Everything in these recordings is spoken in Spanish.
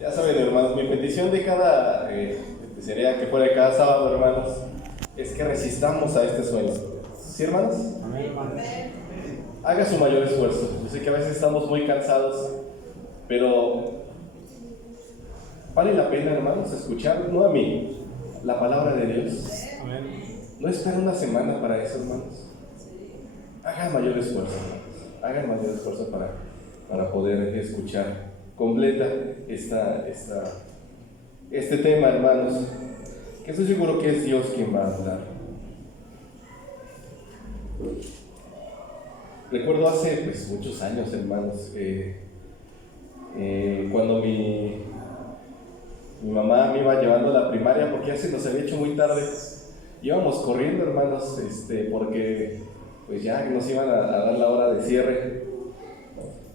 Ya saben, hermanos, mi petición de cada, sería que fuera de cada sábado, hermanos, es que resistamos a este sueño. ¿Sí, hermanos? Amén. Haga su mayor esfuerzo. Yo sé que a veces estamos muy cansados, pero vale la pena, hermanos, escuchar, no a mí, la palabra de Dios. Amén. No espera una semana para eso, hermanos. Haga mayor esfuerzo, hermanos. Haga el mayor esfuerzo para poder escuchar completa este tema, hermanos, que estoy seguro que es Dios quien va a hablar. Recuerdo hace muchos años, hermanos, cuando mi mamá me iba llevando a la primaria, porque ya se nos había hecho muy tarde. Íbamos corriendo, hermanos, porque pues ya nos iban a dar la hora de cierre.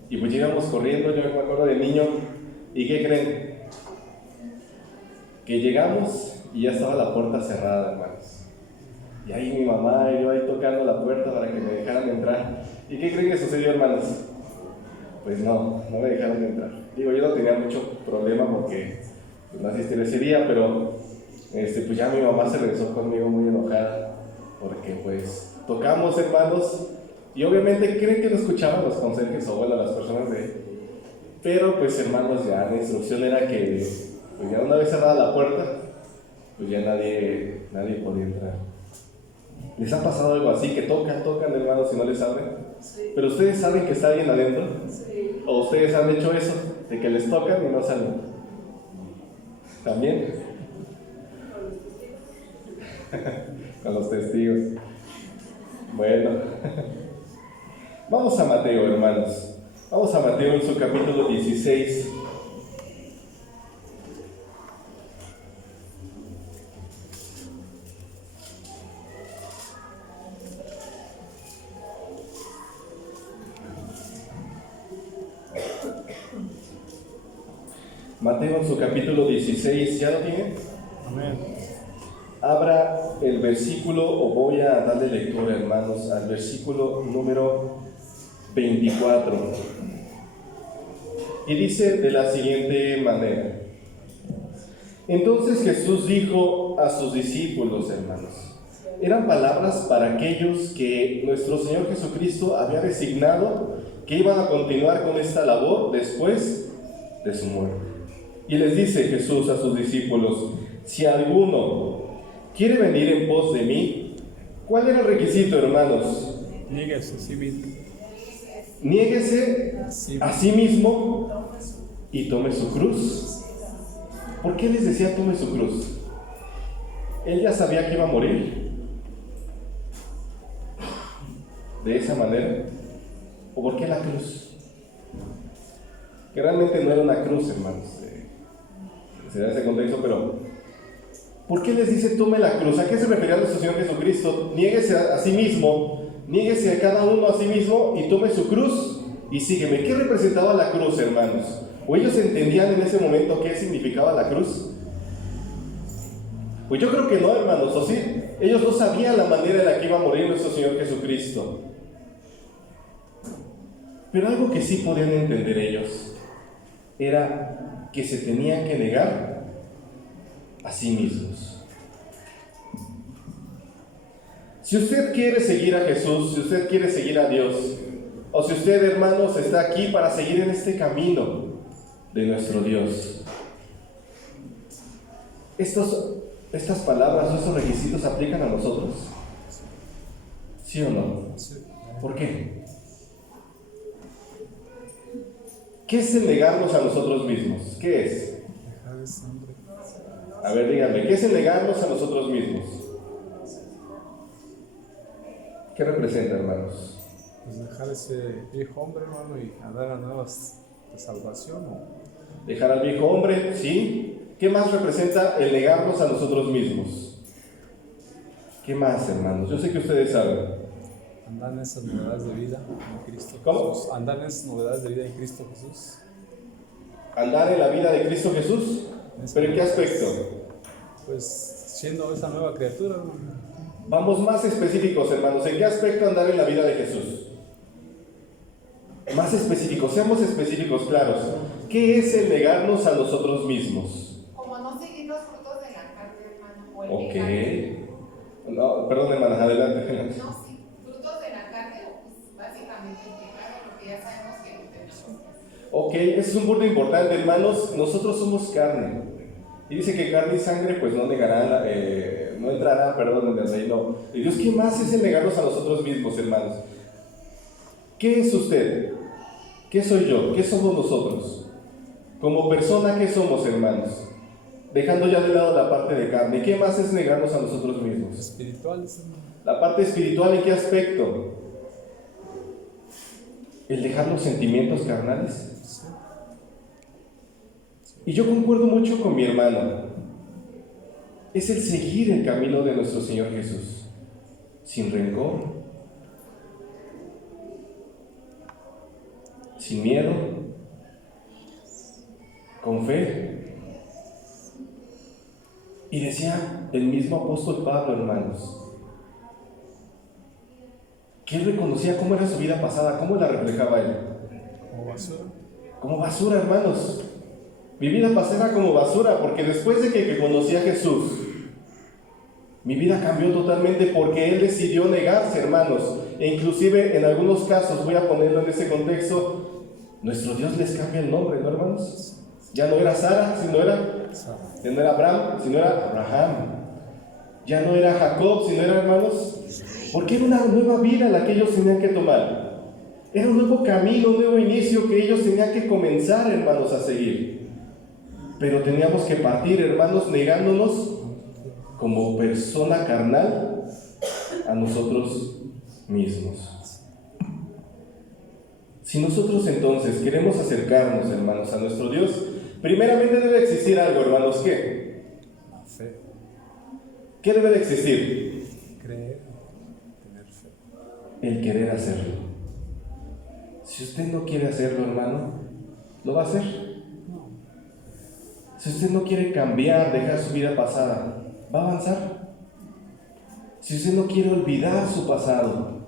Y pues íbamos corriendo, yo me acuerdo de niño. ¿Y qué creen? Que llegamos y ya estaba la puerta cerrada, hermanos. Y ahí mi mamá y yo ahí tocando la puerta para que me dejaran entrar. ¿Y qué creen que sucedió, hermanos? Pues no me dejaron entrar. Digo, yo no tenía mucho problema porque no asistí ese día, pero pues ya mi mamá se regresó conmigo muy enojada porque pues tocamos, hermanos, y obviamente creen que no escuchaban los conserjes o bueno, las personas pero pues, hermanos, ya la instrucción era que pues ya una vez cerrada la puerta, pues ya nadie podía entrar. ¿Les ha pasado algo así, que tocan, hermanos, y no les abren? Sí. ¿Pero ustedes saben que está alguien adentro? Sí. ¿O ustedes han hecho eso, de que les tocan y no salen? ¿También? Con los testigos. Bueno, vamos a Mateo, hermanos. Vamos a Mateo en su capítulo 16. Mateo en su capítulo 16, ¿ya lo tienen? Amén. Abra el versículo, o voy a darle lectura, hermanos, al versículo número 24. Y dice de la siguiente manera: Entonces Jesús dijo a sus discípulos, hermanos, eran palabras para aquellos que nuestro Señor Jesucristo había designado que iban a continuar con esta labor después de su muerte. Y les dice Jesús a sus discípulos: si alguno quiere venir en pos de mí, ¿cuál era el requisito, hermanos? Niéguese a sí mismo. Niéguese a sí mismo y tome su cruz. ¿Por qué les decía tome su cruz? Él ya sabía que iba a morir de esa manera. ¿O por qué la cruz? Que realmente no era una cruz, hermanos. Se da ese contexto, pero ¿por qué les dice tome la cruz? ¿A qué se refería nuestro Señor Jesucristo? Niéguese a sí mismo, niéguese a cada uno a sí mismo y tome su cruz y sígueme. ¿Qué representaba la cruz, hermanos? ¿O ellos entendían en ese momento qué significaba la cruz? Pues yo creo que no, hermanos, ¿o sí? Ellos no sabían la manera en la que iba a morir nuestro Señor Jesucristo. Pero algo que sí podían entender ellos era que se tenían que negar a sí mismos. Si usted quiere seguir a Jesús, si usted quiere seguir a Dios, o si usted, hermanos, está aquí para seguir en este camino de nuestro Dios, estas palabras o estos requisitos aplican a nosotros, ¿sí o no? Sí. ¿Por qué? ¿Qué es el negarnos a nosotros mismos? ¿Qué es? Dejar ese hambre. A ver, díganme, ¿qué es el negarnos a nosotros mismos? ¿Qué representa, hermanos? Pues dejar ese viejo hombre, hermano, y andar a nuevas de salvación. ¿O? Dejar al viejo hombre, ¿sí? ¿Qué más representa el negarnos a nosotros mismos? ¿Qué más, hermanos? Yo sé que ustedes saben. Andar en esas novedades de vida en Cristo ¿Cómo? Jesús. Andar en esas novedades de vida en Cristo Jesús. Andar en la vida de Cristo Jesús. ¿Pero en qué aspecto? Pues siendo esa nueva criatura, hermano. Vamos más específicos, hermanos. ¿En qué aspecto andar en la vida de Jesús? Más específicos, seamos específicos, claros. ¿qué es el negarnos a nosotros mismos? Como no seguir los frutos de la carne, hermano, o el Ok. pecado. No, perdón, hermana, adelante. No, sí, frutos de la carne, pues básicamente el pecado, porque ya sabemos que lo tenemos. Ok, ese es un punto importante, hermanos. Nosotros somos carne. Y dice que carne y sangre pues no negarán, no entrarán, perdón, en el reino de Dios. ¿Qué más es el negarnos a nosotros mismos, hermanos? ¿Qué es usted? ¿Qué soy yo? ¿Qué somos nosotros? Como persona, ¿qué somos, hermanos? Dejando ya de lado la parte de carne, ¿qué más es negarnos a nosotros mismos? Espirituales, hermano. La parte espiritual, ¿en qué aspecto? El dejar los sentimientos carnales. Sí. Y yo concuerdo mucho con mi hermano. Es el seguir el camino de nuestro Señor Jesús, sin rencor, sin miedo, con fe. Y decía el mismo apóstol Pablo, hermanos, que él reconocía cómo era su vida pasada, cómo la reflejaba él. Como basura. Como basura, hermanos. Mi vida pasada como basura, porque después de que conocí a Jesús, mi vida cambió totalmente porque Él decidió negarse, hermanos. E inclusive en algunos casos, voy a ponerlo en ese contexto, nuestro Dios les cambia el nombre, ¿no, hermanos? Ya no era Sara, ya no era Abraham, sino era Abraham. Ya no era Jacob, sino era, hermanos, porque era una nueva vida la que ellos tenían que tomar. Era un nuevo camino, un nuevo inicio que ellos tenían que comenzar, hermanos, a seguir. Pero teníamos que partir, hermanos, negándonos como persona carnal a nosotros mismos. Si nosotros entonces queremos acercarnos, hermanos, a nuestro Dios, primeramente debe existir algo, hermanos, ¿qué? La fe. ¿Qué debe de existir? Creer. Tener fe. El querer hacerlo. Si usted no quiere hacerlo, hermano, ¿lo va a hacer? No. Si usted no quiere cambiar, dejar su vida pasada, ¿va a avanzar? Si usted no quiere olvidar su pasado,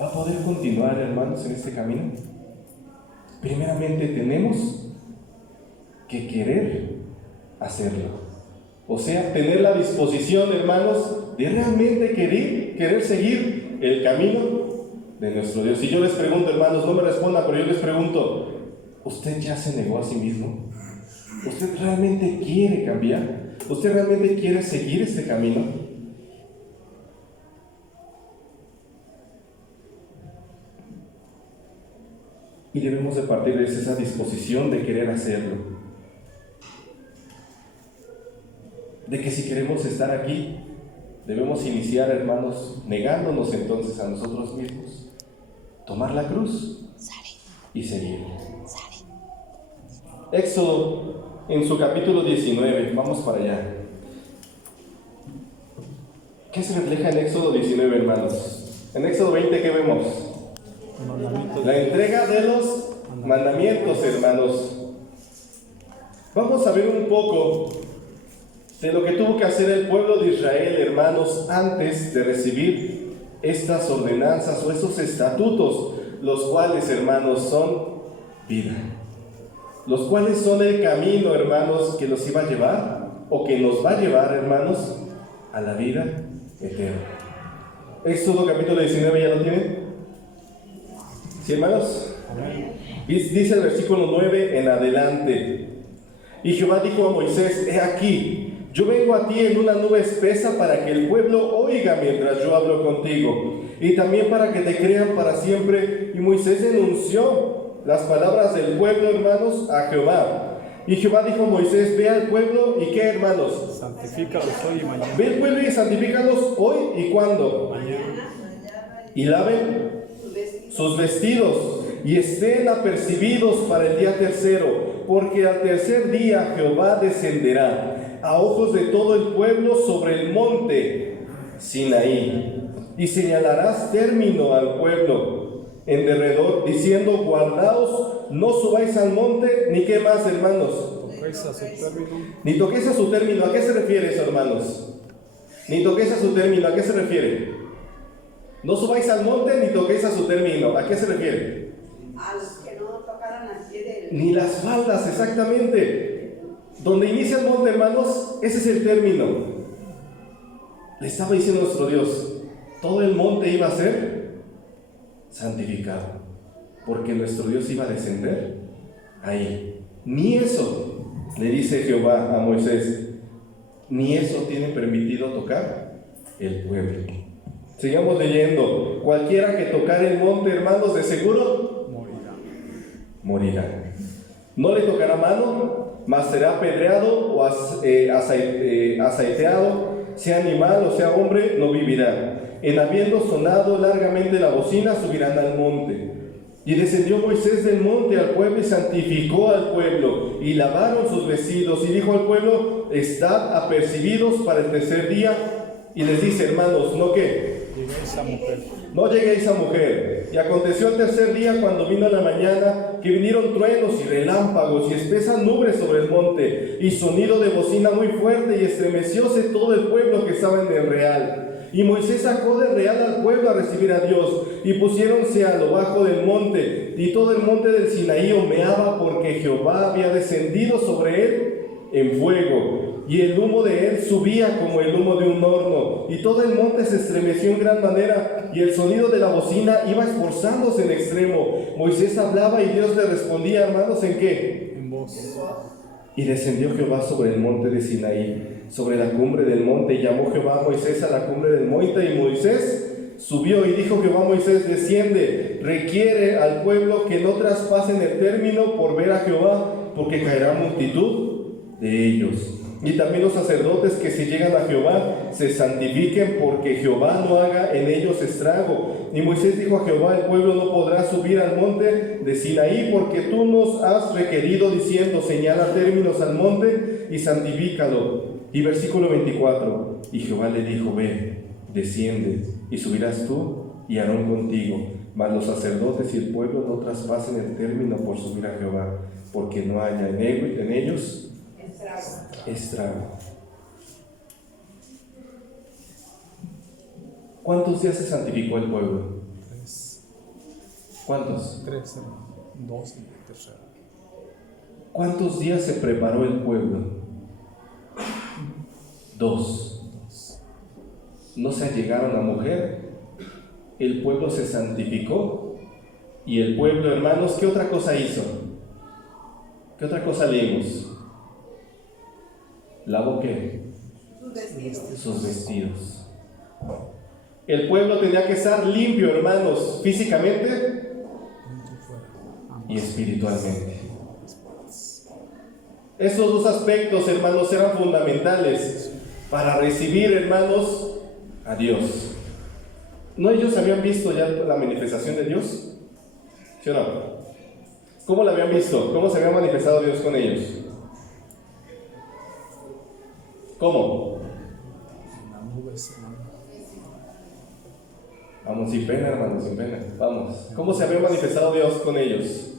¿va a poder continuar, hermanos, en este camino? Primeramente tenemos que querer hacerlo. O sea, tener la disposición, hermanos, de realmente querer seguir el camino de nuestro Dios. Si yo les pregunto, hermanos, no me respondan, pero yo les pregunto, ¿usted ya se negó a sí mismo? ¿Usted realmente quiere cambiar? ¿Usted realmente quiere seguir este camino? Y debemos de partir de esa disposición de querer hacerlo. De que si queremos estar aquí, debemos iniciar, hermanos, negándonos entonces a nosotros mismos, tomar la cruz y seguir. Éxodo, en su capítulo 19, vamos para allá. ¿Qué se refleja en Éxodo 19, hermanos? En Éxodo 20, ¿qué vemos? La entrega de los mandamientos, hermanos. Vamos a ver un poco de lo que tuvo que hacer el pueblo de Israel, hermanos, antes de recibir estas ordenanzas o esos estatutos, los cuales, hermanos, son vida. Los cuales son el camino, hermanos, que los iba a llevar, o que nos va a llevar, hermanos, a la vida eterna. Éxodo capítulo 19, ¿ya lo tienen? ¿Sí, hermanos? Dice el versículo 9 en adelante. Y Jehová dijo a Moisés: he aquí, yo vengo a ti en una nube espesa para que el pueblo oiga mientras yo hablo contigo, y también para que te crean para siempre. Y Moisés denunció las palabras del pueblo, hermanos, a Jehová. Y Jehová dijo a Moisés: ve al pueblo, ¿y qué, hermanos? Santifícalos hoy y mañana. Ve al pueblo y santifícalos hoy, ¿y cuándo? Mañana. Y laven sus vestidos y estén apercibidos para el día tercero, porque al tercer día Jehová descenderá a ojos de todo el pueblo sobre el monte Sinaí, y señalarás término al pueblo en derredor, diciendo: guardaos, no subáis al monte, ni qué más, hermanos, Toquéis a su término. ni toquéis a su término. ¿A qué se refiere eso, hermanos? Ni toquéis a su término, ¿a qué se refiere? No subáis al monte ni toquéis a su término. ¿A qué se refiere? A los que no tocaran estaban al pie del... Ni las faldas, exactamente. Donde inicia el monte, hermanos, ese es el término. Le estaba diciendo nuestro Dios, todo el monte iba a ser santificado, porque nuestro Dios iba a descender ahí. Ni eso, le dice Jehová a Moisés, ni eso tiene permitido tocar el pueblo. Sigamos leyendo. Cualquiera que tocare el monte, hermanos, de seguro morirá. No le tocará mano, mas será apedreado o aceiteado, sea animal o sea hombre, no vivirá. En habiendo sonado largamente la bocina, subirán al monte. Y descendió Moisés del monte al pueblo y santificó al pueblo, y lavaron sus vestidos, y dijo al pueblo, estad apercibidos para el tercer día. Y les dice, hermanos, ¿no qué? Lleguéis a mujer. No lleguéis a mujer. Y aconteció el tercer día, cuando vino la mañana, que vinieron truenos y relámpagos y espesas nubes sobre el monte, y sonido de bocina muy fuerte, y estremecióse todo el pueblo que estaba en el real. Y Moisés sacó del real al pueblo a recibir a Dios, y pusiéronse a lo bajo del monte, y todo el monte del Sinaí humeaba, porque Jehová había descendido sobre él en fuego, y el humo de él subía como el humo de un horno, y todo el monte se estremeció en gran manera, y el sonido de la bocina iba esforzándose en extremo. Moisés hablaba y Dios le respondía, hermanos, ¿en qué? En voz. Y descendió Jehová sobre el monte de Sinaí, sobre la cumbre del monte, y llamó Jehová a Moisés a la cumbre del monte, y Moisés subió, y dijo Jehová a Moisés, desciende, requiere al pueblo que no traspasen el término por ver a Jehová, porque caerá multitud de ellos. Y también los sacerdotes que si llegan a Jehová se santifiquen, porque Jehová no haga en ellos estrago. Y Moisés dijo a Jehová, el pueblo no podrá subir al monte de Sinaí, porque tú nos has requerido diciendo, señala términos al monte y santifícalo. Y versículo 24, y Jehová le dijo, ve, desciende, y subirás tú y Aarón contigo, mas los sacerdotes y el pueblo no traspasen el término por subir a Jehová, porque no haya en ellos estrago. ¿Cuántos días se santificó el pueblo? 3. ¿Cuántos? 3, 2 y tercero. ¿Cuántos días se preparó el pueblo? 2. No se allegaron a mujer, el pueblo se santificó, y el pueblo, hermanos, ¿qué otra cosa hizo? ¿Qué otra cosa leímos? ¿Lavó qué? Sus vestidos. El pueblo tenía que estar limpio, hermanos, físicamente y espiritualmente. Estos dos aspectos, hermanos, eran fundamentales para recibir, hermanos, a Dios. ¿No ellos habían visto ya la manifestación de Dios? ¿Sí o no? ¿Cómo la habían visto? ¿Cómo se había manifestado Dios con ellos? ¿Cómo? La nube se manda. Vamos, sin pena, hermanos, sin pena. Vamos. ¿Cómo se había manifestado Dios con ellos?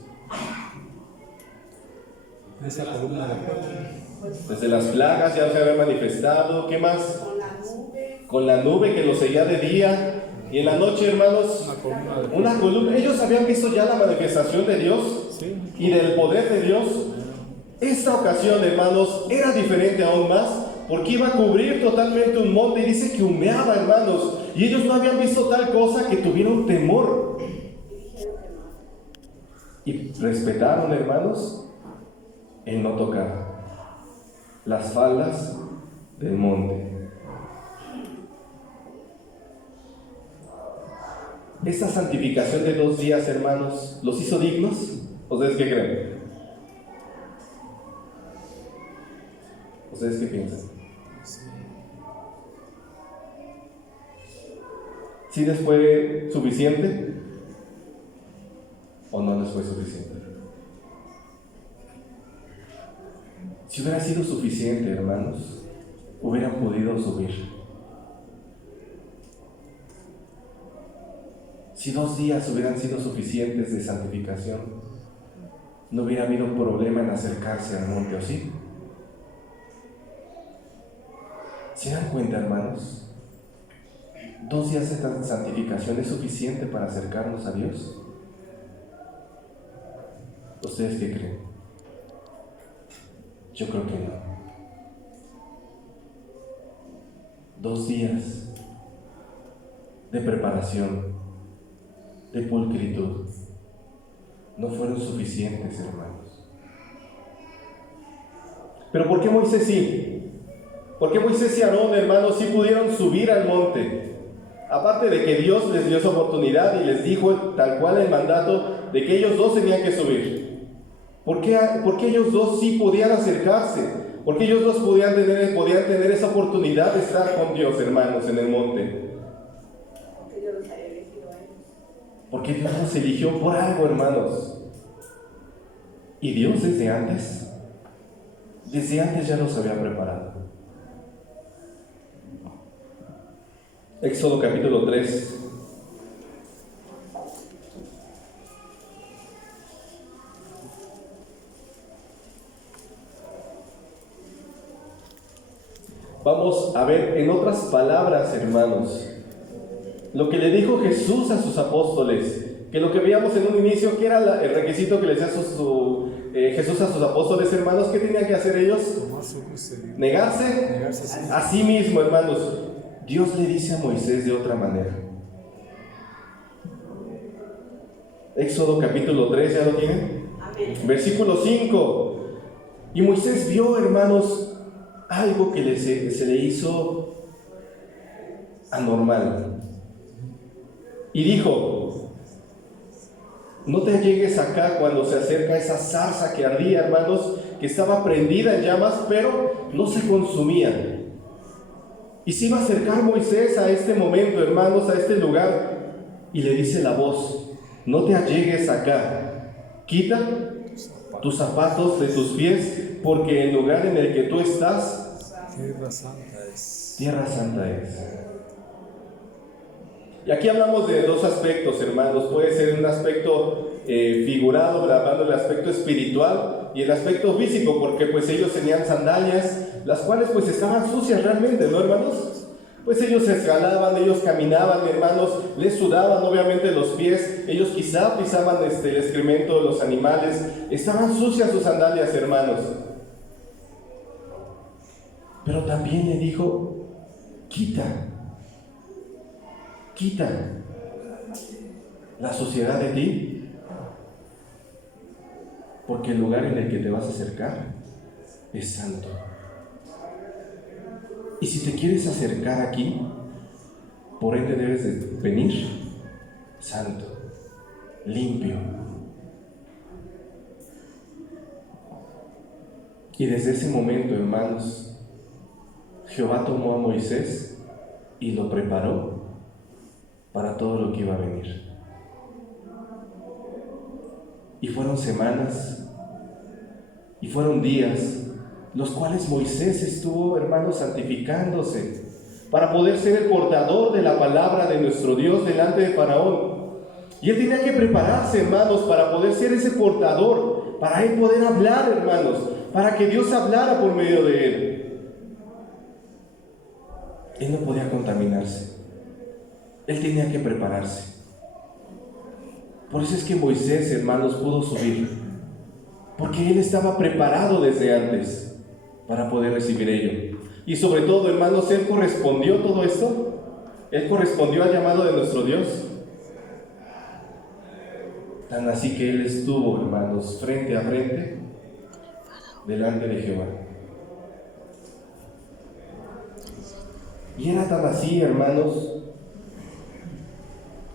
Esa columna de fuego. Desde las plagas ya se había manifestado. ¿Qué más? Con la nube. Con la nube que los seguía de día. Y en la noche, hermanos, Una columna de fuego. una columna. Ellos habían visto ya la manifestación de Dios Sí. y del poder de Dios. Esta ocasión, hermanos, era diferente aún más, porque iba a cubrir totalmente un monte, y dice que humeaba, hermanos, y ellos no habían visto tal cosa que tuvieron temor. Y respetaron, hermanos, el no tocar las faldas del monte. Esta santificación de 2 días, hermanos, ¿los hizo dignos? ¿Ustedes qué creen? ¿Ustedes qué piensan? ¿Sí les fue suficiente? ¿O no les fue suficiente? Si hubiera sido suficiente, hermanos, hubieran podido subir. Si 2 días hubieran sido suficientes de santificación, no hubiera habido problema en acercarse al monte, ¿o sí? ¿Se dan cuenta, hermanos? 2 días de santificación es suficiente para acercarnos a Dios. ¿Ustedes qué creen? Yo creo que no. 2 días de preparación, de pulcritud, no fueron suficientes, hermanos. Pero ¿por qué Moisés sí? ¿Por qué Moisés y Aarón, hermanos, sí pudieron subir al monte? Aparte de que Dios les dio esa oportunidad y les dijo tal cual el mandato de que ellos dos tenían que subir. ¿Por qué ellos dos sí podían acercarse? ¿Por qué ellos dos podían tener esa oportunidad de estar con Dios, hermanos, en el monte? Porque Dios los había elegido a ellos. Porque Dios los eligió por algo, hermanos. Y Dios desde antes ya los había preparado. Éxodo capítulo 3. Vamos a ver en otras palabras, hermanos, lo que le dijo Jesús a sus apóstoles, que lo que veíamos en un inicio, que era el requisito que le decía Jesús a sus apóstoles, hermanos, ¿qué tenían que hacer ellos? Negarse a sí mismo, hermanos. Dios le dice a Moisés de otra manera. Éxodo capítulo 3, ¿ya lo tienen? Amén. Versículo 5. Y Moisés vio, hermanos, algo que se le hizo anormal. Y dijo: no te llegues acá cuando se acerca esa zarza que ardía, hermanos, que estaba prendida en llamas, pero no se consumía. Y se iba a acercar Moisés a este momento, hermanos, a este lugar, y le dice la voz: no te allegues acá, quita tus zapatos de tus pies, porque el lugar en el que tú estás, Tierra Santa es. Tierra Santa es. Y aquí hablamos de 2 aspectos, hermanos. Puede ser un aspecto figurado, hablando del aspecto espiritual, y el aspecto físico, porque pues ellos tenían sandalias, las cuales pues estaban sucias realmente, ¿no, hermanos? Pues ellos se escalaban, ellos caminaban, hermanos, les sudaban obviamente los pies, ellos quizá pisaban el excremento de los animales, estaban sucias sus sandalias, hermanos. Pero también le dijo: quita la suciedad de ti, porque el lugar en el que te vas a acercar es santo. Y si te quieres acercar aquí, por ende debes de venir santo, limpio. Y desde ese momento, hermanos, Jehová tomó a Moisés y lo preparó para todo lo que iba a venir. Y fueron semanas, y fueron días, los cuales Moisés estuvo, hermanos, santificándose, para poder ser el portador de la palabra de nuestro Dios delante de Faraón. Y él tenía que prepararse, hermanos, para poder ser ese portador, para él poder hablar, hermanos, para que Dios hablara por medio de él. Él no podía contaminarse. Él tenía que prepararse. Por eso es que Moisés, hermanos, pudo subir, porque él estaba preparado desde antes para poder recibir ello. Y sobre todo, hermanos, él correspondió todo esto. Él correspondió al llamado de nuestro Dios. Tan así que él estuvo, hermanos, frente a frente delante de Jehová. Y era tan así, hermanos,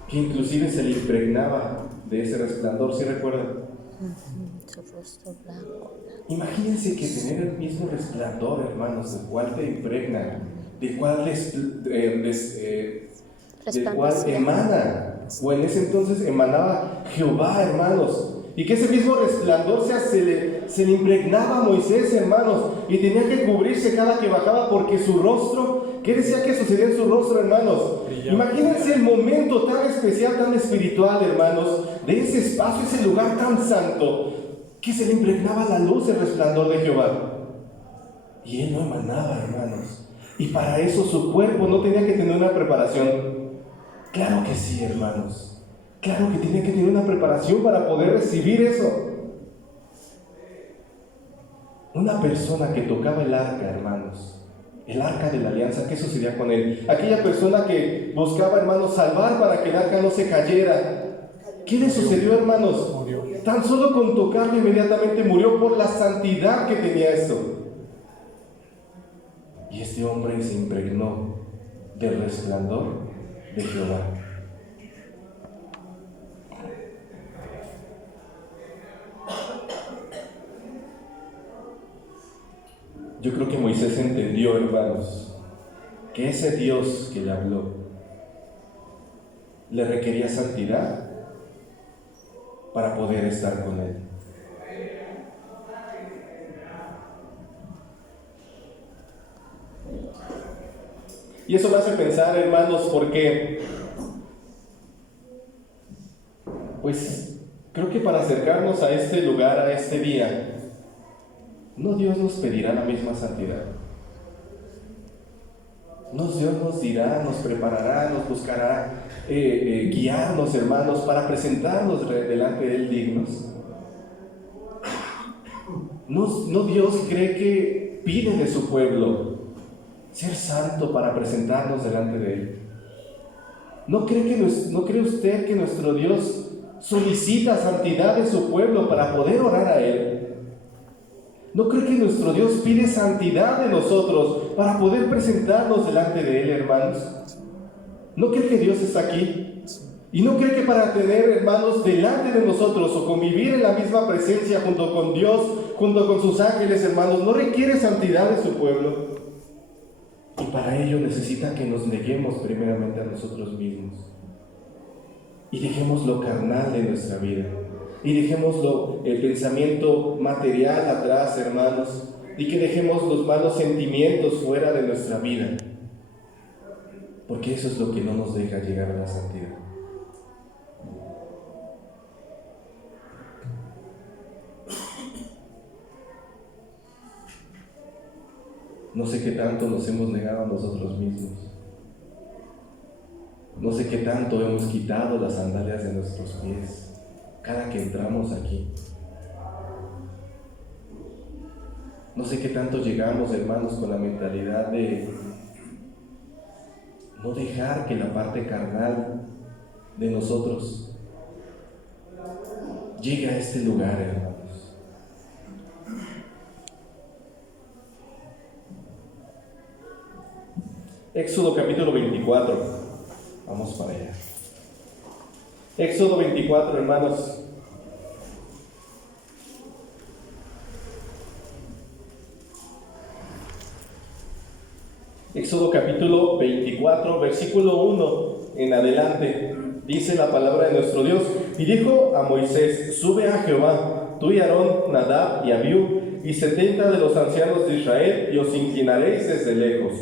que inclusive se le impregnaba de ese resplandor, ¿sí recuerdan? Su rostro blanco. Imagínense que tener el mismo resplandor, hermanos, del cual te impregna, del cual emana, o en ese entonces emanaba Jehová, hermanos, y que ese mismo resplandor se le impregnaba a Moisés, hermanos, y tenía que cubrirse cada que bajaba, porque su rostro, ¿qué decía que sucedía en su rostro, hermanos? Imagínense el momento tan especial, tan espiritual, hermanos, de ese espacio, ese lugar tan santo, que se le impregnaba la luz, el resplandor de Jehová, y él no emanaba, hermanos. Y para eso su cuerpo no tenía que tener una preparación. Claro que sí, hermanos. Claro que tiene que tener una preparación para poder recibir eso. Una persona que tocaba el arca, hermanos, el arca de la alianza, ¿qué sucedía con él? Aquella persona que buscaba, hermanos, salvar para que el arca no se cayera. ¿Qué le sucedió, hermanos? Murió. Tan solo con tocarlo inmediatamente murió por la santidad que tenía eso. Y este hombre se impregnó del resplandor de Jehová. Yo creo que Moisés entendió, hermanos, que ese Dios que le habló le requería santidad para poder estar con él. Y eso me hace pensar, hermanos, porque pues creo que para acercarnos a este lugar, a este día, no Dios nos pedirá la misma santidad. No Dios nos dirá, nos preparará, nos buscará guiarnos, hermanos, para presentarnos delante de Él dignos. No Dios cree que pide de su pueblo ser santo para presentarnos delante de Él. ¿No cree usted que nuestro Dios solicita santidad de su pueblo para poder orar a Él? ¿No cree que nuestro Dios pide santidad de nosotros para poder presentarnos delante de Él, hermanos? ¿No cree que Dios está aquí? ¿Y no cree que para tener, hermanos, delante de nosotros o convivir en la misma presencia junto con Dios, junto con sus ángeles, hermanos, no requiere santidad de su pueblo? Y para ello necesita que nos neguemos primeramente a nosotros mismos y dejemos lo carnal de nuestra vida y dejemos el pensamiento material atrás, hermanos, y que dejemos los malos sentimientos fuera de nuestra vida, porque eso es lo que no nos deja llegar a la santidad. No sé qué tanto nos hemos negado a nosotros mismos. No sé qué tanto hemos quitado las sandalias de nuestros pies cada que entramos aquí. No sé qué tanto llegamos, hermanos, con la mentalidad de no dejar que la parte carnal de nosotros llegue a este lugar, hermanos. Éxodo capítulo 24. Vamos para allá. Éxodo 24, hermanos. Éxodo capítulo 24, versículo 1 en adelante. Dice la palabra de nuestro Dios: y dijo a Moisés: sube a Jehová, tú y Aarón, Nadab y Abiú, y 70 de los ancianos de Israel, y os inclinaréis desde lejos.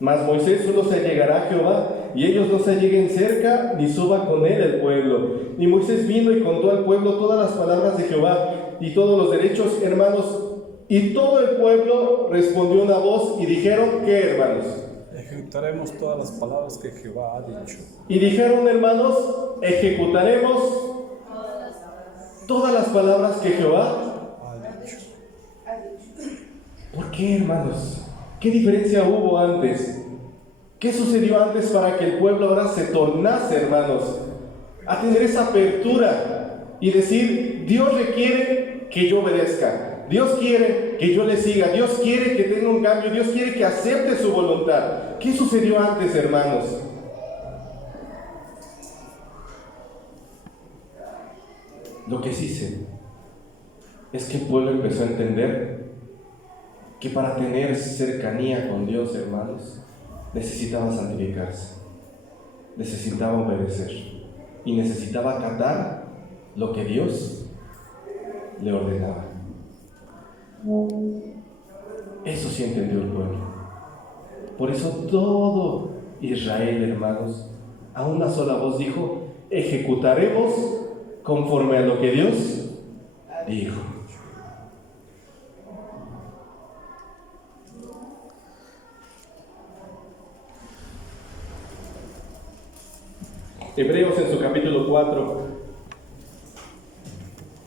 Mas Moisés solo se allegará a Jehová, y ellos no se lleguen cerca, ni suba con él el pueblo. Y Moisés vino y contó al pueblo todas las palabras de Jehová, y todos los derechos, hermanos. Y todo el pueblo respondió una voz, y dijeron, ¿qué, hermanos? Ejecutaremos todas las palabras que Jehová ha dicho. Y dijeron, hermanos, ejecutaremos todas las palabras que Jehová Ha dicho. ¿Por qué, hermanos? ¿Qué diferencia hubo antes? ¿Qué sucedió antes para que el pueblo ahora se tornase, hermanos, a tener esa apertura y decir, Dios requiere que yo obedezca, Dios quiere que yo le siga, Dios quiere que tenga un cambio, Dios quiere que acepte su voluntad? ¿Qué sucedió antes, hermanos? Lo que sí sé es que el pueblo empezó a entender que para tener cercanía con Dios, hermanos, necesitaba santificarse, necesitaba obedecer y necesitaba acatar lo que Dios le ordenaba. Eso sí entendió el pueblo. Por eso todo Israel, hermanos, a una sola voz dijo, ejecutaremos conforme a lo que Dios dijo. Hebreos en su capítulo 4.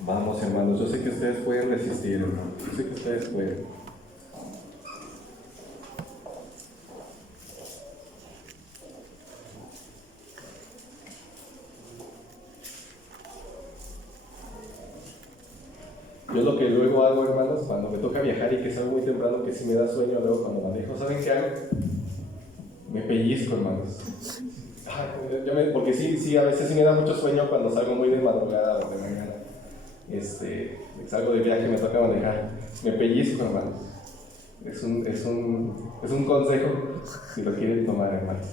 Vamos, hermanos. hermanos. Yo sé que ustedes pueden resistir, hermanos. Yo sé que ustedes pueden. Yo lo que luego hago, hermanos, cuando me toca viajar y que salgo muy temprano, que si me da sueño, luego cuando manejo, ¿saben qué hago? Me pellizco, hermanos. Porque sí, a veces sí me da mucho sueño cuando salgo muy de madrugada o de mañana. Salgo de viaje y me toca manejar. Me pellizco, hermanos. Es un consejo, si lo quieren tomar, hermanos.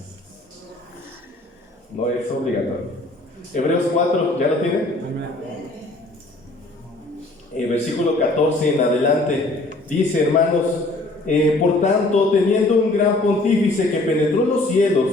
No es obligatorio. Hebreos 4, ¿ya lo tienen? Versículo 14 en adelante, dice, hermanos, por tanto, teniendo un gran pontífice que penetró los cielos,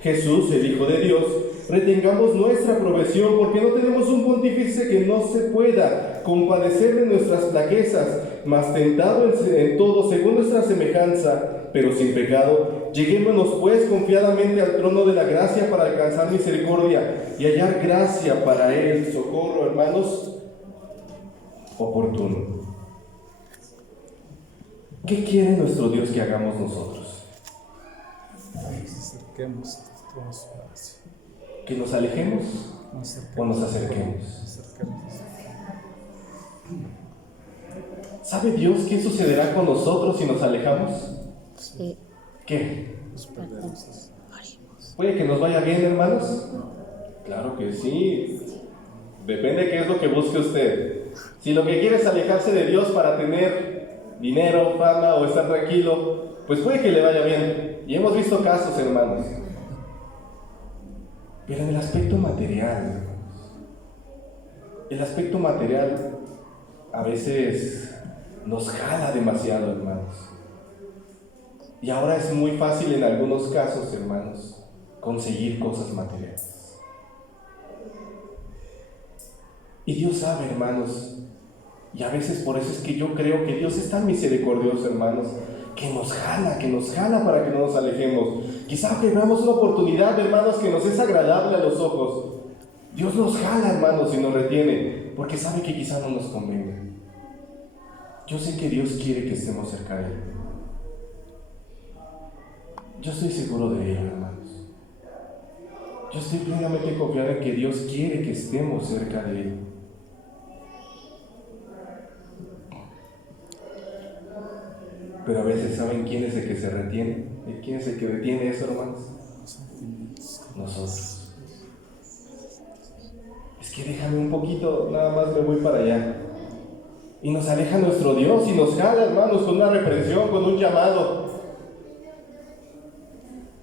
Jesús, el Hijo de Dios, retengamos nuestra profesión, porque no tenemos un pontífice que no se pueda compadecer de nuestras flaquezas, mas tentado en todo según nuestra semejanza, pero sin pecado. Lleguémonos pues confiadamente al trono de la gracia para alcanzar misericordia y hallar gracia para el socorro, hermanos, oportuno. ¿Qué quiere nuestro Dios que hagamos nosotros? ¿Que nos alejemos o nos acerquemos? ¿Sabe Dios qué sucederá con nosotros si nos alejamos? Sí. ¿Qué? Morimos. ¿Puede que nos vaya bien, hermanos? Claro que sí. Depende de qué es lo que busque usted. Si lo que quiere es alejarse de Dios para tener dinero, fama o estar tranquilo, pues puede que le vaya bien. Y hemos visto casos, hermanos. Pero en el aspecto material, hermanos, el aspecto material a veces nos jala demasiado, hermanos. Y ahora es muy fácil en algunos casos, hermanos, conseguir cosas materiales. Y Dios sabe, hermanos, y a veces por eso es que yo creo que Dios es tan misericordioso, hermanos, que nos jala para que no nos alejemos. Quizá que veamos una oportunidad, hermanos, que nos es agradable a los ojos. Dios nos jala, hermanos, y nos retiene, porque sabe que quizá no nos convenga. Yo sé que Dios quiere que estemos cerca de Él. Yo estoy seguro de ello, hermanos. Yo estoy plenamente confiado en que Dios quiere que estemos cerca de Él. Pero a veces, ¿saben quién es el que se retiene? ¿Quién es el que detiene eso, hermanos? Nosotros. Es que déjame un poquito, nada más me voy para allá. Y nos aleja nuestro Dios y nos jala, hermanos, con una reprensión, con un llamado.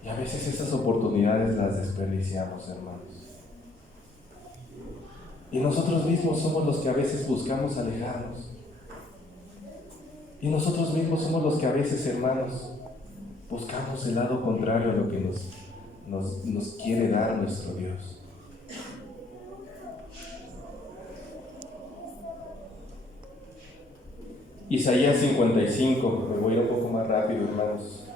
Y a veces esas oportunidades las desperdiciamos, hermanos. Y nosotros mismos somos los que a veces buscamos alejarnos. Y nosotros mismos somos los que a veces, hermanos, buscamos el lado contrario a lo que nos quiere dar nuestro Dios. Isaías 55, me voy a ir un poco más rápido, hermanos.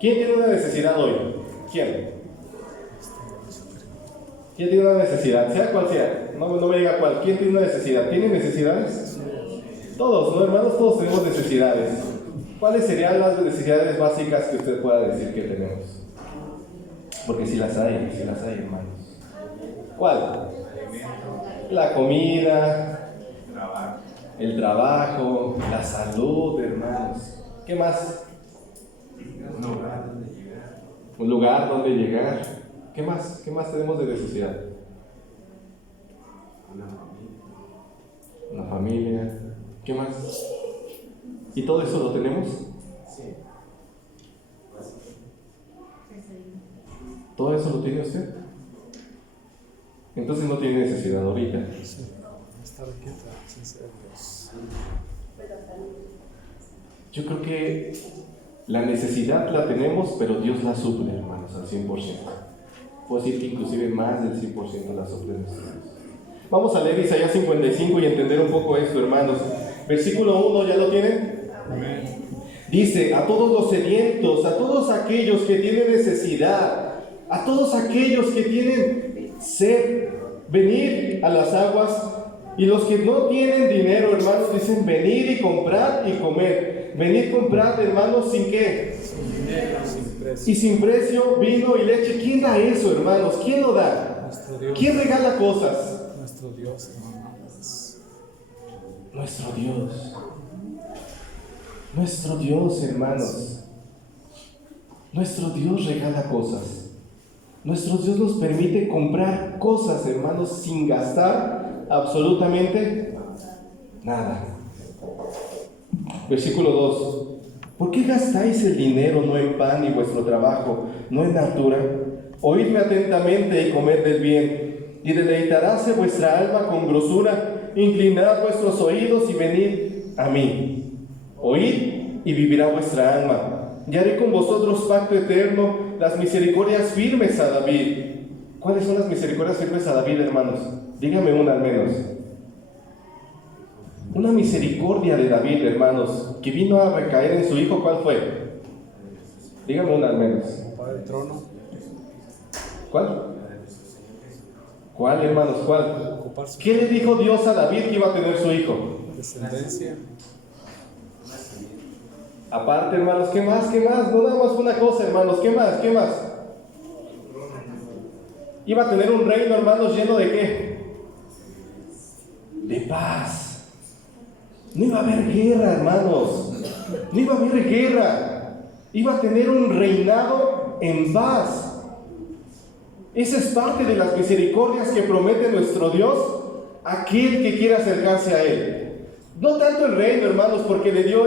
¿Quién tiene una necesidad hoy? ¿Quién? ¿Quién tiene una necesidad? Sea cual sea, no me diga cuál. ¿Quién tiene una necesidad? ¿Tienen necesidades? Todos, ¿no, hermanos? Todos tenemos necesidades. ¿Cuáles serían las necesidades básicas que usted pueda decir que tenemos? Porque si las hay, hermanos. ¿Cuál? La comida, el trabajo, la salud, hermanos. ¿Qué más? Un lugar donde llegar. ¿Qué más? ¿Qué más tenemos de necesidad? Una familia. ¿Qué más? ¿Y todo eso lo tenemos? Sí. ¿Todo eso lo tiene usted? Entonces no tiene necesidad ahorita. Yo creo que la necesidad la tenemos, pero Dios la suple, hermanos, al 100%. Puedo decir que inclusive más del 100% la suple nuestro Dios. Vamos a leer Isaías 55 y entender un poco esto, hermanos. Versículo 1, ¿ya lo tienen? Amén. Dice, a todos los sedientos, a todos aquellos que tienen necesidad, a todos aquellos que tienen sed, venid a las aguas. Y los que no tienen dinero, hermanos, dicen, venid y comprad y comed. Venid, comprad, hermanos, ¿sin qué? Sin dinero, sin precio. Y sin precio, vino y leche. ¿Quién da eso, hermanos? ¿Quién lo da? Nuestro Dios. ¿Quién regala cosas? Nuestro Dios, hermanos. Nuestro Dios. Nuestro Dios, hermanos. Nuestro Dios regala cosas. Nuestro Dios nos permite comprar cosas, hermanos, sin gastar absolutamente nada. Versículo 2. ¿Por qué gastáis el dinero no en pan y vuestro trabajo no en hartura? Oídme atentamente y comed del bien, y deleitaráse vuestra alma con grosura. Inclinad vuestros oídos y venid a mí. Oíd y vivirá vuestra alma. Y haré con vosotros pacto eterno, las misericordias firmes a David. ¿Cuáles son las misericordias firmes a David, hermanos? Dígame una al menos. Una misericordia de David, hermanos, que vino a recaer en su hijo, ¿cuál fue? Dígame una al menos. Para el trono. ¿Cuál? ¿Cuál, hermanos? ¿Cuál? Ocupar su ¿Qué le dijo Dios a David que iba a tener su hijo? descendencia. Aparte, hermanos, ¿qué más? ¿Qué más? No nada más una cosa, hermanos, ¿qué más? ¿Qué más? Iba a tener un reino, hermanos, lleno de ¿qué? De paz. No iba a haber guerra, hermanos. No iba a haber guerra. Iba a tener un reinado en paz. Esa es parte de las misericordias que promete nuestro Dios a aquel que quiera acercarse a Él. No tanto el reino, hermanos, porque le dio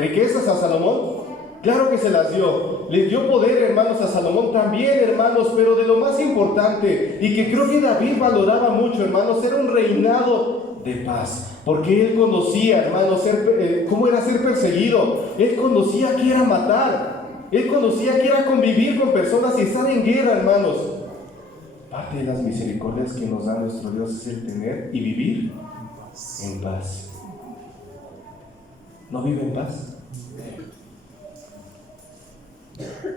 riquezas a Salomón. Claro que se las dio. Le dio poder, hermanos, a Salomón también, hermanos, pero de lo más importante, y que creo que David valoraba mucho, hermanos, era un reinado de paz. Porque él conocía, hermanos, cómo era ser perseguido. Él conocía qué era matar. Él conocía que era convivir con personas y estar en guerra, hermanos. Parte de las misericordias que nos da nuestro Dios es el tener y vivir en paz. ¿No vive en paz?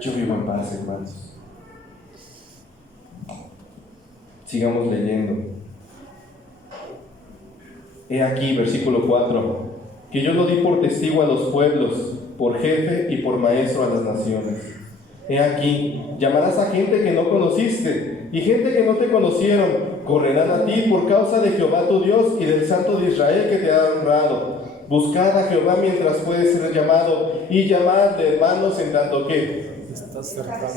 Yo vivo en paz, hermanos. Sigamos leyendo. He aquí, versículo 4, que yo lo di por testigo a los pueblos, por jefe y por maestro a las naciones. He aquí, llamarás a gente que no conociste, y gente que no te conocieron, correrán a ti por causa de Jehová tu Dios y del Santo de Israel que te ha honrado. Buscad a Jehová mientras puede ser llamado, y llamadle, hermanos, en tanto que. Está cercano.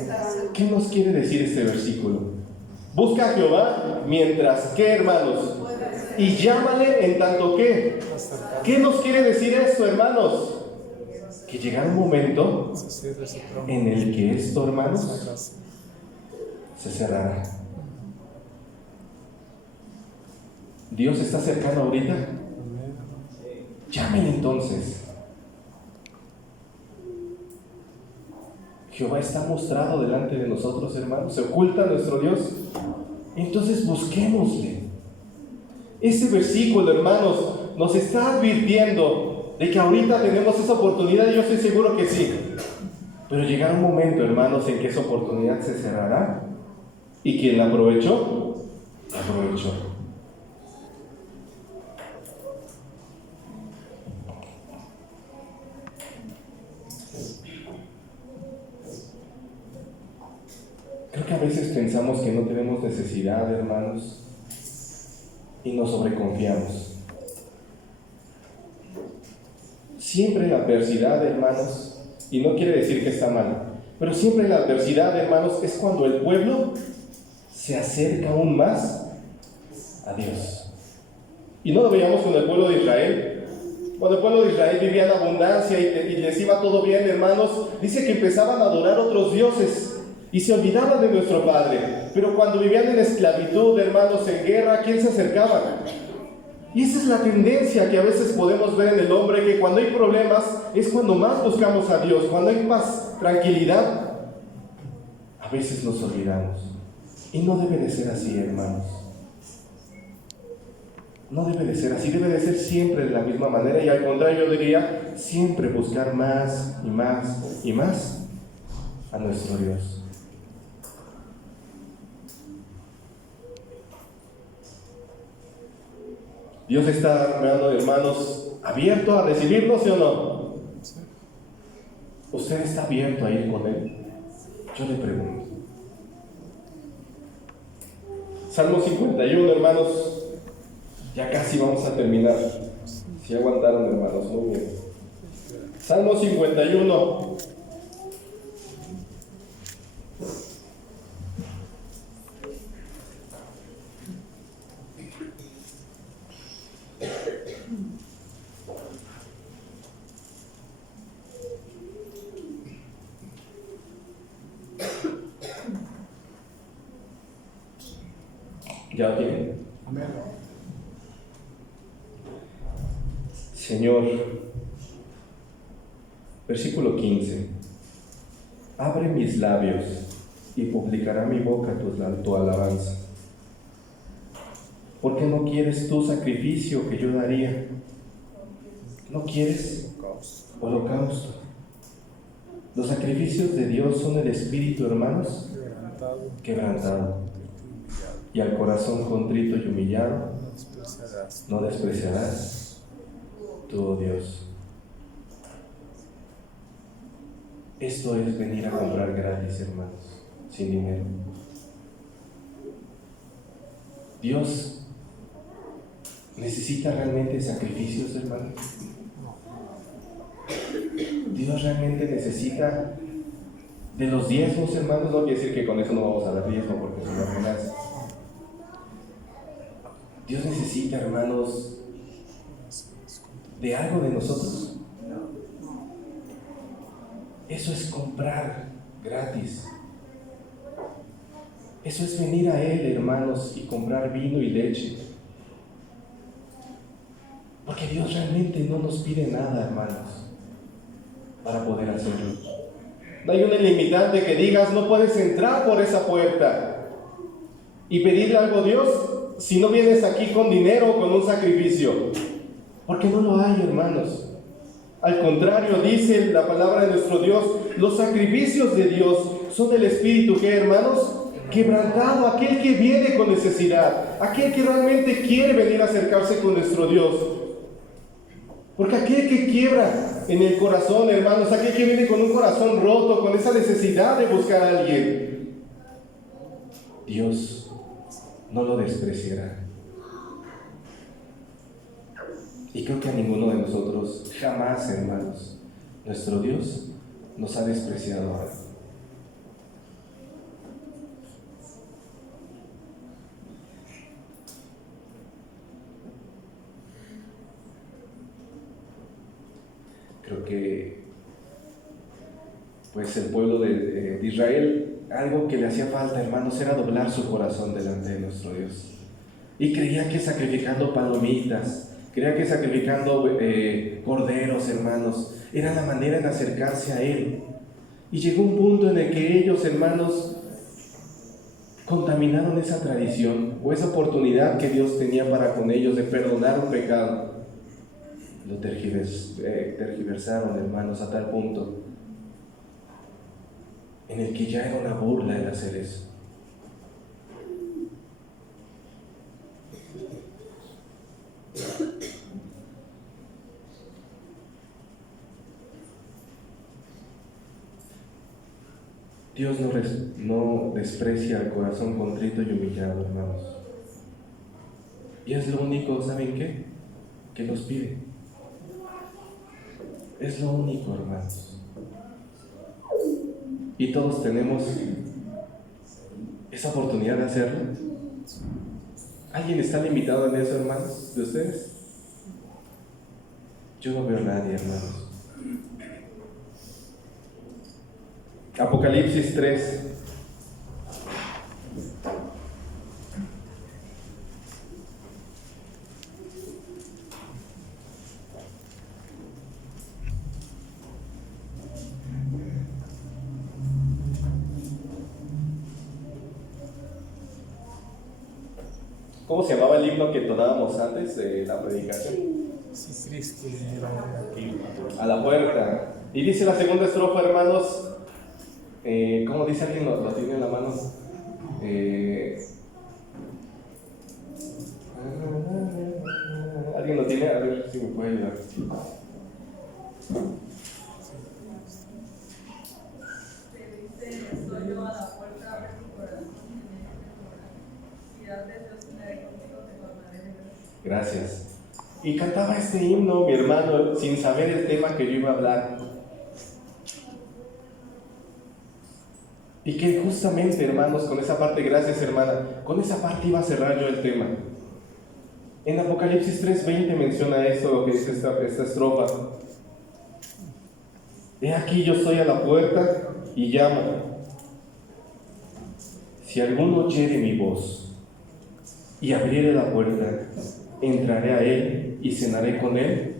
¿Qué nos quiere decir este versículo? Busca a Jehová mientras que, hermanos, y llámale en tanto que. Está cercano. ¿Qué nos quiere decir esto, hermanos? Que llegará un momento Se cierra su trono. en el que esto, hermanos, Esa gracia. se cerrará. Dios está cercano ahorita. Amén. Llamen entonces. Jehová está mostrado delante de nosotros, hermanos. Se oculta nuestro Dios. Entonces busquémosle. Ese versículo, hermanos, nos está advirtiendo de que ahorita tenemos esa oportunidad, y yo estoy seguro que sí. Pero llegará un momento, hermanos, en que esa oportunidad se cerrará. Y quien la aprovechó, la aprovechó. Creo que a veces pensamos que no tenemos necesidad, hermanos, y nos sobreconfiamos. Siempre la adversidad, hermanos, y no quiere decir que está mal, pero siempre la adversidad, hermanos, es cuando el pueblo se acerca aún más a Dios. Y no lo veíamos con el pueblo de Israel. Cuando el pueblo de Israel vivía en abundancia y les iba todo bien, hermanos, dice que empezaban a adorar otros dioses y se olvidaban de nuestro Padre. Pero cuando vivían en esclavitud, hermanos, en guerra, ¿a quién se acercaban? Y esa es la tendencia que a veces podemos ver en el hombre, que cuando hay problemas es cuando más buscamos a Dios. Cuando hay paz, tranquilidad, a veces nos olvidamos. Y no debe de ser así, hermanos. No debe de ser así, debe de ser siempre de la misma manera, y al contrario yo diría, siempre buscar más y más y más a nuestro Dios. Dios está, hermanos, abierto a recibirnos, ¿sí o no? ¿Usted está abierto a ir con Él? Yo le pregunto. Salmo 51, hermanos. Ya casi vamos a terminar. Si aguantaron, hermanos, muy bien. Salmo 51. ¿Ya lo tienen? Amén. Señor, versículo 15. Abre mis labios y publicará mi boca tu alabanza. Porque no quieres tu sacrificio que yo daría. ¿No quieres holocausto? Los sacrificios de Dios son el espíritu, hermanos, quebrantado. Y al corazón contrito y humillado no despreciarás tú, oh Dios. Esto es venir a comprar gratis, hermanos, sin dinero. Dios necesita realmente sacrificios, hermanos. Dios realmente necesita de los diezmos, hermanos. No quiere decir que con eso no vamos a dar diezmo, porque es una amenaza. Dios necesita, hermanos, de algo de nosotros. Eso es comprar gratis. Eso es venir a Él, hermanos, y comprar vino y leche. Porque Dios realmente no nos pide nada, hermanos, para poder hacerlo. No hay una limitante que digas, no puedes entrar por esa puerta y pedirle algo a Dios si no vienes aquí con dinero o con un sacrificio. Porque no lo hay, hermanos. Al contrario, dice la palabra de nuestro Dios, los sacrificios de Dios son del Espíritu, ¿qué, hermanos? Quebrantado, aquel que viene con necesidad, aquel que realmente quiere venir a acercarse con nuestro Dios. Porque aquel que quiebra en el corazón, hermanos, aquel que viene con un corazón roto, con esa necesidad de buscar a alguien, Dios no lo despreciará. Y creo que a ninguno de nosotros jamás, hermanos, nuestro Dios nos ha despreciado. Creo que pues el pueblo de Israel, algo que le hacía falta, hermanos, era doblar su corazón delante de nuestro Dios. Y creía que sacrificando palomitas, creía que sacrificando corderos, hermanos, era la manera de acercarse a Él. Y llegó un punto en el que ellos, hermanos, contaminaron esa tradición o esa oportunidad que Dios tenía para con ellos de perdonar un pecado. Lo tergiversaron, hermanos, a tal punto en el que ya era una burla el hacer eso. Dios no desprecia al corazón contrito y humillado, hermanos. Y es lo único, ¿saben qué? Que nos pide. Es lo único, hermanos. Y todos tenemos esa oportunidad de hacerlo. ¿Alguien está limitado en eso, hermanos, de ustedes? Yo no veo a nadie, hermanos. Apocalipsis 3. ¿Cómo se llamaba el himno que entonábamos antes de la predicación? Si Cristo viniera aquí. A la puerta. Y dice la segunda estrofa, hermanos, ¿cómo dice? ¿Alguien lo tiene en la mano? ¿Alguien lo tiene? A ver si me puede ayudar. Soy yo a la puerta, abre tu corazón y en él te morar. Si has de Dios y me haré contigo, te tornaré de gracia. Gracias. Y cantaba este himno, mi hermano, sin saber el tema que yo iba a hablar. Y que justamente, hermanos, con esa parte, gracias hermana, con esa parte iba a cerrar yo el tema. En Apocalipsis 3:20 menciona esto, lo que dice esta estrofa. He aquí yo estoy a la puerta y llamo. Si alguno oyere mi voz y abriere la puerta, entraré a él y cenaré con él.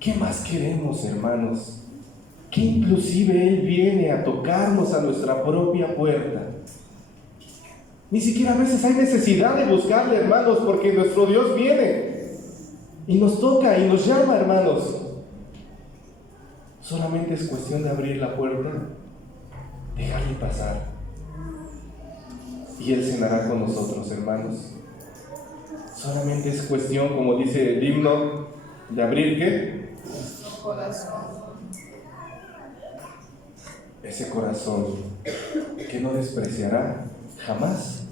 ¿Qué más queremos, hermanos? Que inclusive Él viene a tocarnos a nuestra propia puerta. Ni siquiera a veces hay necesidad de buscarle, hermanos, porque nuestro Dios viene y nos toca y nos llama, hermanos. Solamente es cuestión de abrir la puerta, dejarle pasar, y Él cenará con nosotros, hermanos. Solamente es cuestión, como dice el himno, de abrir ¿qué? Corazón. Ese corazón que no despreciará jamás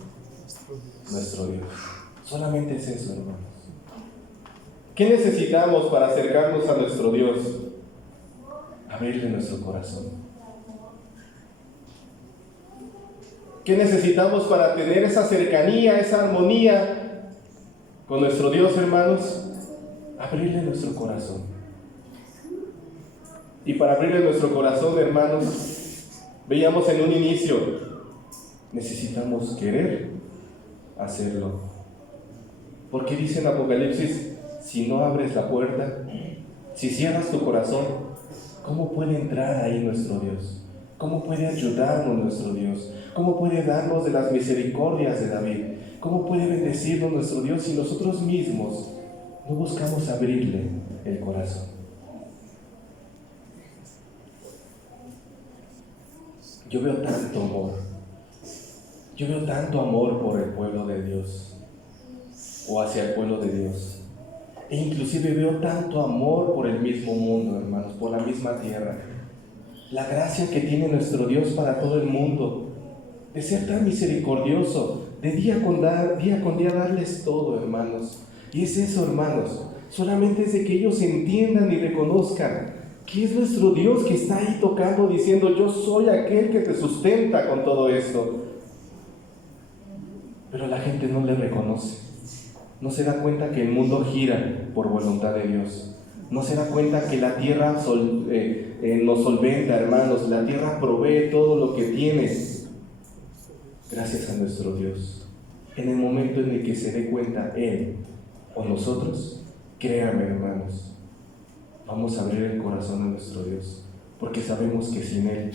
nuestro Dios. Solamente es eso, hermanos. ¿Qué necesitamos para acercarnos a nuestro Dios? Abrirle nuestro corazón. ¿Qué necesitamos para tener esa cercanía, esa armonía con nuestro Dios, hermanos? Abrirle nuestro corazón. Y para abrirle nuestro corazón, hermanos, veíamos en un inicio, necesitamos querer hacerlo. Porque dice en Apocalipsis, si no abres la puerta, si cierras tu corazón, ¿cómo puede entrar ahí nuestro Dios? ¿Cómo puede ayudarnos nuestro Dios? ¿Cómo puede darnos de las misericordias de David? ¿Cómo puede bendecirnos nuestro Dios si nosotros mismos no buscamos abrirle el corazón? Yo veo tanto amor. Yo veo tanto amor por el pueblo de Dios, o hacia el pueblo de Dios. E inclusive veo tanto amor por el mismo mundo, hermanos, por la misma tierra. La gracia que tiene nuestro Dios para todo el mundo, de ser tan misericordioso, de día con día darles todo, hermanos. Y es eso, hermanos, solamente es de que ellos entiendan y reconozcan que es nuestro Dios que está ahí tocando, diciendo, yo soy aquel que te sustenta con todo esto. Pero la gente no le reconoce. No se da cuenta que el mundo gira por voluntad de Dios. No se da cuenta que la tierra nos solventa, hermanos. La tierra provee todo lo que tiene gracias a nuestro Dios. En el momento en el que se dé cuenta Él o nosotros, créanme, hermanos, vamos a abrir el corazón a nuestro Dios, porque sabemos que sin Él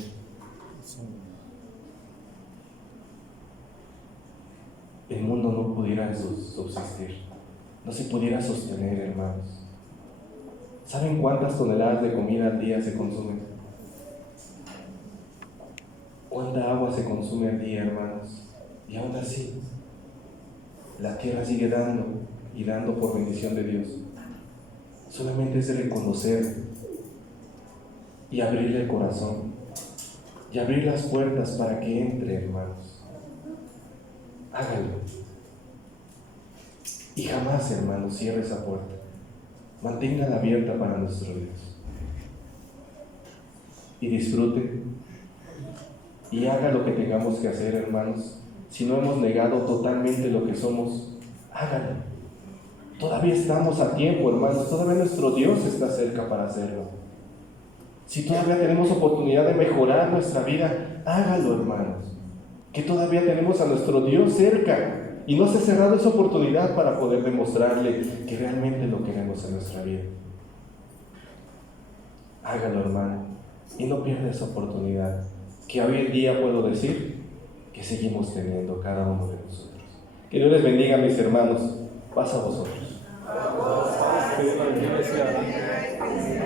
el mundo no pudiera subsistir, no se pudiera sostener, hermanos. ¿Saben cuántas toneladas de comida al día se consumen? ¿Cuánta agua se consume al día, hermanos? Y aún así, la tierra sigue dando y dando por bendición de Dios. Solamente es de reconocer y abrirle el corazón y abrir las puertas para que entre, hermanos. Háganlo. Y jamás, hermanos, cierre esa puerta. Manténganla abierta para nuestro Dios. Y disfrute. Y haga lo que tengamos que hacer, hermanos. Si no hemos negado totalmente lo que somos, háganlo. Todavía estamos a tiempo, hermanos. Todavía nuestro Dios está cerca para hacerlo. Si todavía tenemos oportunidad de mejorar nuestra vida, hágalo, hermanos. Que todavía tenemos a nuestro Dios cerca y no se ha cerrado esa oportunidad para poder demostrarle que realmente lo queremos en nuestra vida. Hágalo, hermano, y no pierda esa oportunidad que hoy en día puedo decir que seguimos teniendo cada uno de nosotros. Que Dios les bendiga, mis hermanos. Paz a vosotros. Que Dios los bendiga y siga adelante.